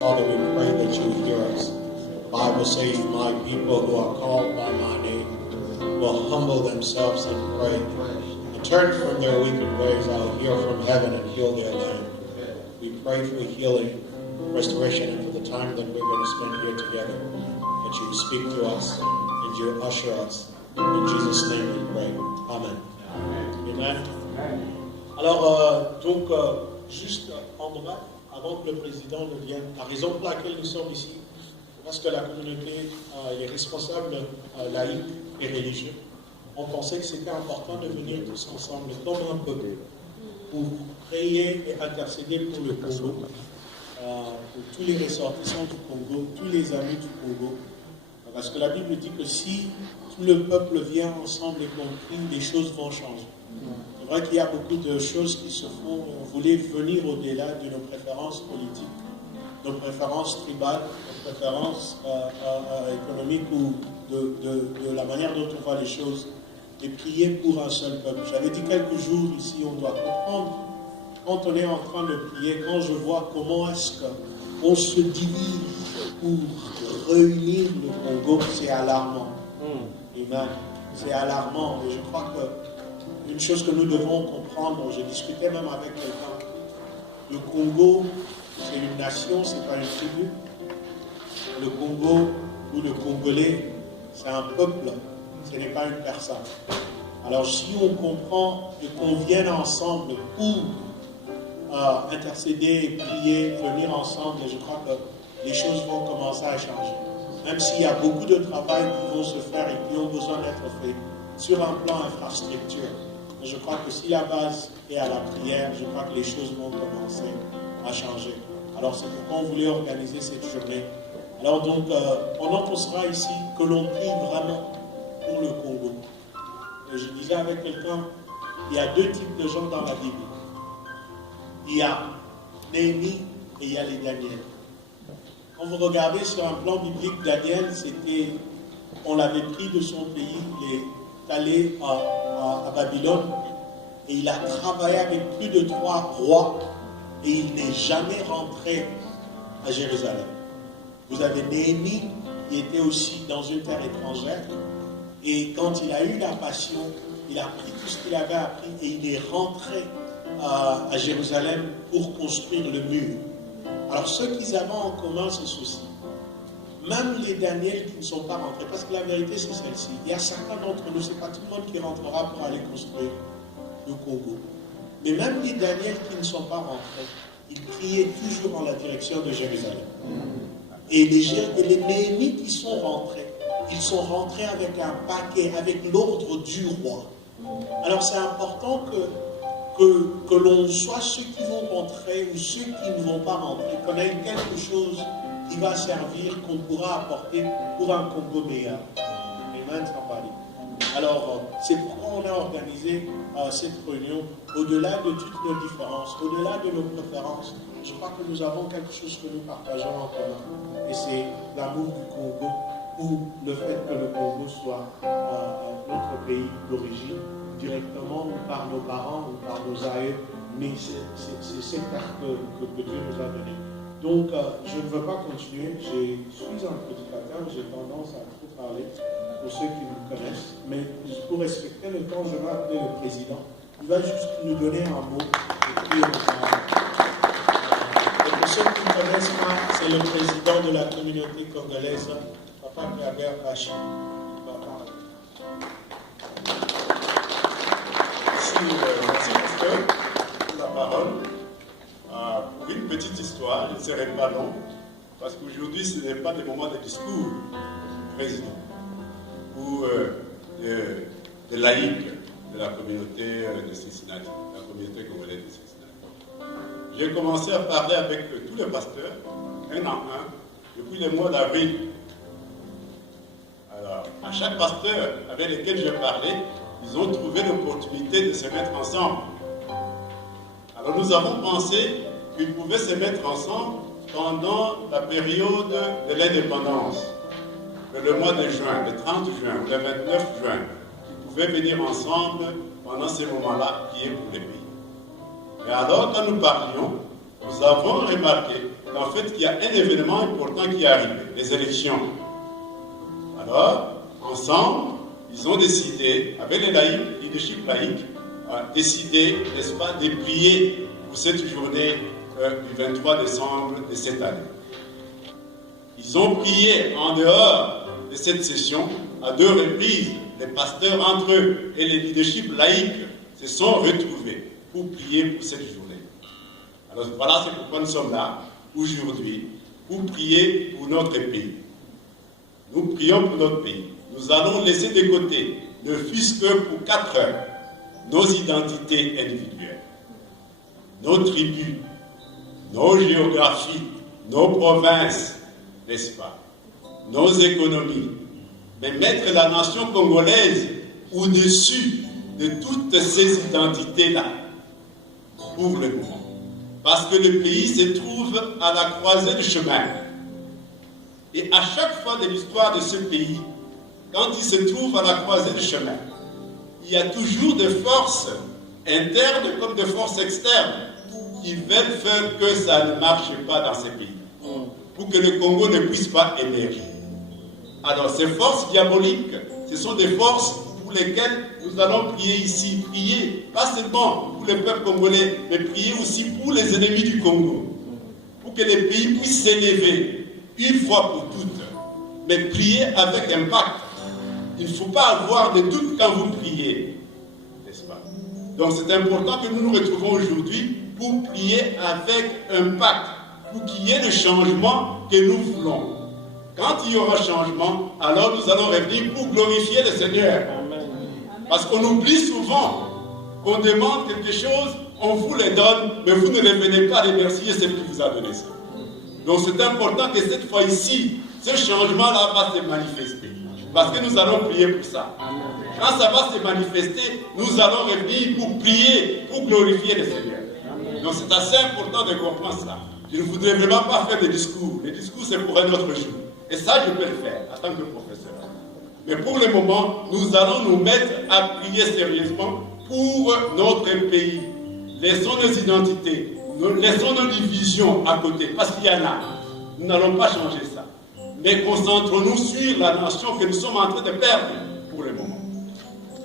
Father, we pray that you hear us. The Bible says, my people who are called by my name will humble themselves and pray and turn from their wicked ways. I'll hear from heaven and heal their land. We pray for healing, restoration, and for the time that we're going to spend here together, that you speak to us and you usher us. In Jesus' name we pray. Amen. Amen. Alors, juste en bref, avant que le président ne vienne, la raison pour laquelle nous sommes ici, parce que la communauté, les responsables laïcs et religieux ont pensé que c'était important de venir tous ensemble comme un peuple pour prier et intercéder pour le Congo, pour tous les ressortissants du Congo, tous les amis du Congo. Parce que la Bible dit que si tout le peuple vient ensemble et qu'on prie, les choses vont changer. C'est vrai qu'il y a beaucoup de choses qui se font. On voulait venir au-delà de nos préférences politiques, nos préférences tribales, nos préférences économiques ou de la manière dont on voit les choses, et prier pour un seul peuple. J'avais dit quelques jours ici, on doit comprendre, quand on est en train de prier, quand je vois comment est-ce qu'on se divise pour réunir le Congo, c'est alarmant. Amen. C'est alarmant. Et je crois que une chose que nous devons comprendre, je discutais même avec quelqu'un, le Congo, c'est une nation, c'est pas une tribu. Le Congo ou le Congolais, c'est un peuple, ce n'est pas une personne. Alors si on comprend et qu'on vienne ensemble pour intercéder et prier, venir ensemble, je crois que les choses vont commencer à changer. Même s'il y a beaucoup de travail qui vont se faire et qui ont besoin d'être faits sur un plan infrastructure. Mais je crois que si la base est à la prière, je crois que les choses vont commencer à changer. Alors c'est pourquoi on voulait organiser cette journée. Alors donc, pendant qu'on sera ici, que l'on prie vraiment pour le Congo. Et je disais avec quelqu'un, il y a deux types de gens dans la Bible. Il y a Néhémie et il y a les Daniel. Quand vous regardez sur un plan biblique, Daniel, on l'avait pris de son pays, il est allé à Babylone et il a travaillé avec plus de 3 rois et il n'est jamais rentré à Jérusalem. Vous avez Néhémie qui était aussi dans une terre étrangère et quand il a eu la passion, il a pris tout ce qu'il avait appris et il est rentré à Jérusalem pour construire le mur. Alors, ce qu'ils avaient en commun, c'est ceci. Même les Daniel qui ne sont pas rentrés, parce que la vérité, c'est celle-ci. Il y a certains d'entre nous, ce n'est pas tout le monde qui rentrera pour aller construire le Congo. Mais même les Daniel qui ne sont pas rentrés, ils priaient toujours en la direction de Jérusalem. Et les Néhémies qui sont rentrés, ils sont rentrés avec un paquet, avec l'ordre du roi. Alors, c'est important que l'on soit ceux qui vont rentrer ou ceux qui ne vont pas rentrer, qu'on ait quelque chose qui va servir, qu'on pourra apporter pour un Congo meilleur. Amen, somebody. Alors, c'est pourquoi on a organisé cette réunion. Au-delà de toutes nos différences, au-delà de nos préférences, je crois que nous avons quelque chose que nous partageons en commun. Et c'est l'amour du Congo, ou le fait que le Congo soit notre pays d'origine, directement ou par nos parents ou par nos aïeux, mais c'est cette carte que Dieu nous a donnée. Donc, je ne veux pas continuer, je suis un prédicateur, j'ai tendance à trop parler pour ceux qui me connaissent, mais pour respecter le temps, je vais appeler le président. Il va juste nous donner un mot et puis on va. Et pour ceux qui ne connaissent pas, c'est le président de la communauté congolaise, Papa Claver Bachi. Merci pasteur pour la parole. Pour une petite histoire, je ne serai pas long, parce qu'aujourd'hui ce n'est pas des moments de discours président ou de laïcs de la communauté de Cincinnati, la communauté congolaise de Cincinnati. J'ai commencé à parler avec tous les pasteurs, un en un, depuis le mois d'avril. Alors, à chaque pasteur avec lequel j'ai parlé, ils ont trouvé l'opportunité de se mettre ensemble. Alors nous avons pensé qu'ils pouvaient se mettre ensemble pendant la période de l'indépendance, le mois de juin, le 30 juin, le 29 juin. Ils pouvaient venir ensemble pendant ces moments-là qui est pour les pays. Mais alors quand nous parlions, nous avons remarqué en fait, qu'il y a un événement important qui est arrivé, les élections. Alors, ensemble, ils ont décidé, avec les laïcs, le leadership laïque, décidé, n'est-ce pas, de prier pour cette journée du 23 décembre de cette année. Ils ont prié en dehors de cette session à 2 reprises. Les pasteurs entre eux et les leaderships laïcs se sont retrouvés pour prier pour cette journée. Alors voilà, c'est pourquoi nous sommes là aujourd'hui, pour prier pour notre pays. Nous prions pour notre pays. Nous allons laisser de côté, ne fût-ce que pour 4 heures, nos identités individuelles, nos tribus, nos géographies, nos provinces, n'est-ce pas, nos économies, mais mettre la nation congolaise au-dessus de toutes ces identités-là, pour le moment. Parce que le pays se trouve à la croisée du chemin. Et à chaque fois de l'histoire de ce pays, quand il se trouve à la croisée du chemin, il y a toujours des forces internes comme des forces externes qui veulent faire que ça ne marche pas dans ces pays, pour que le Congo ne puisse pas émerger. Alors ces forces diaboliques, ce sont des forces pour lesquelles nous allons prier ici. Prier, pas seulement pour le peuple congolais, mais prier aussi pour les ennemis du Congo. Pour que les pays puissent s'élever une fois pour toutes. Mais prier avec impact. Il ne faut pas avoir de doute quand vous priez. N'est-ce pas? Donc c'est important que nous nous retrouvons aujourd'hui pour prier avec impact. Pour qu'il y ait le changement que nous voulons. Quand il y aura changement, alors nous allons revenir pour glorifier le Seigneur. Parce qu'on oublie souvent qu'on demande quelque chose, on vous le donne, mais vous ne revenez pas remercier celui qui vous a donné ça. Donc c'est important que cette fois-ci, ce changement-là va se manifester. Parce que nous allons prier pour ça. Quand ça va se manifester, nous allons revenir pour prier, pour glorifier le Seigneur. Donc c'est assez important de comprendre ça. Je ne voudrais vraiment pas faire des discours. Les discours, c'est pour un autre jour. Et ça, je peux le faire en tant que professeur. Mais pour le moment, nous allons nous mettre à prier sérieusement pour notre pays. Laissons nos identités, laissons nos divisions à côté, parce qu'il y en a. Nous n'allons pas changer ça. Mais concentrons-nous sur la nation que nous sommes en train de perdre pour le moment.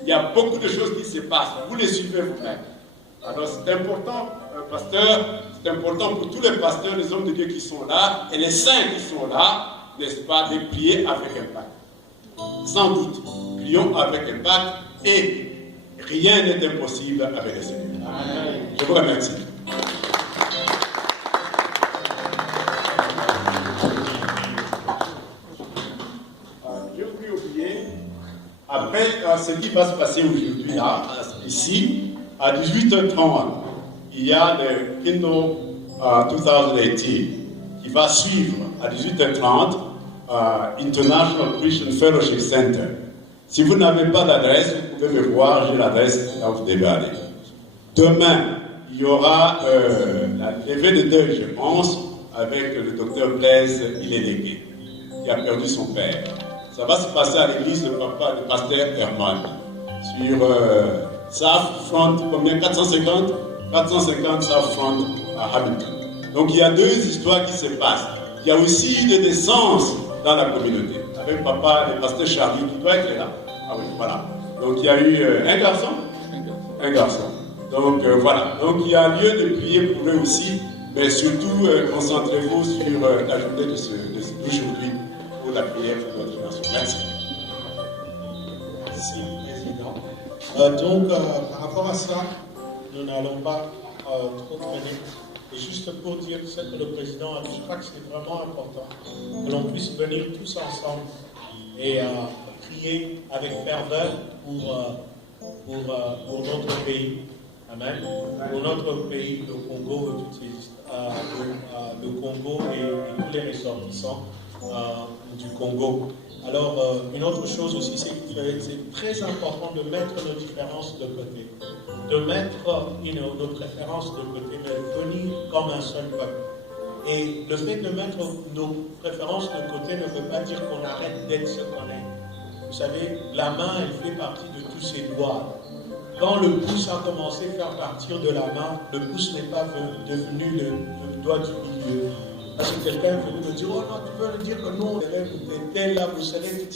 Il y a beaucoup de choses qui se passent. Vous les suivez vous-même. Alors c'est important, pasteur, c'est important pour tous les pasteurs, les hommes de Dieu qui sont là, et les saints qui sont là, n'est-ce pas, de prier avec impact. Sans doute, prions avec impact, et rien n'est impossible avec le Seigneur. Je vous remercie. Je voulais oublier, après ce qui va se passer aujourd'hui, là, ici, à 18h30, il y a le Kingdom 2018 qui va suivre à 18h30 International Christian Fellowship Center. Si vous n'avez pas d'adresse, vous pouvez me voir, j'ai l'adresse, là vous devez aller. Demain, il y aura la levée de deuil, je pense, avec le docteur Blaise Ilélégué, qui a perdu son père. Ça va se passer à l'église de pasteur Herman, sur South Front, combien? 450 South Front à Hamilton. Donc il y a 2 histoires qui se passent. Il y a aussi des naissances dans la communauté. Avec papa, le pasteur Charlie, qui doit être là. Ah oui, voilà. Donc il y a eu un garçon. Un garçon. Donc voilà. Donc il y a lieu de prier pour eux aussi, mais surtout concentrez-vous sur la journée d'aujourd'hui pour la prière pour notre nation. Merci. Merci, Président. Donc, par rapport à ça, nous n'allons pas trop traîner. Et juste pour dire ce que le Président a dit, je crois que c'est vraiment important que l'on puisse venir tous ensemble et prier avec ferveur pour notre pays. Amen. Pour notre pays, le Congo, le Congo et tous les ressortissants du Congo. Alors, une autre chose aussi, c'est que c'est très important de mettre nos différences de côté, de mettre nos préférences de côté, de venir comme un seul peuple. Et le fait de mettre nos préférences de côté ne veut pas dire qu'on arrête d'être ce qu'on est. Vous savez, la main, elle fait partie de tous ses doigts. Quand le pouce a commencé à faire partir de la main, le pouce n'est pas devenu le doigt du milieu. Parce que quelqu'un est venu me dire, oh non, tu veux dire que nous, on élève des tels là, vous savez,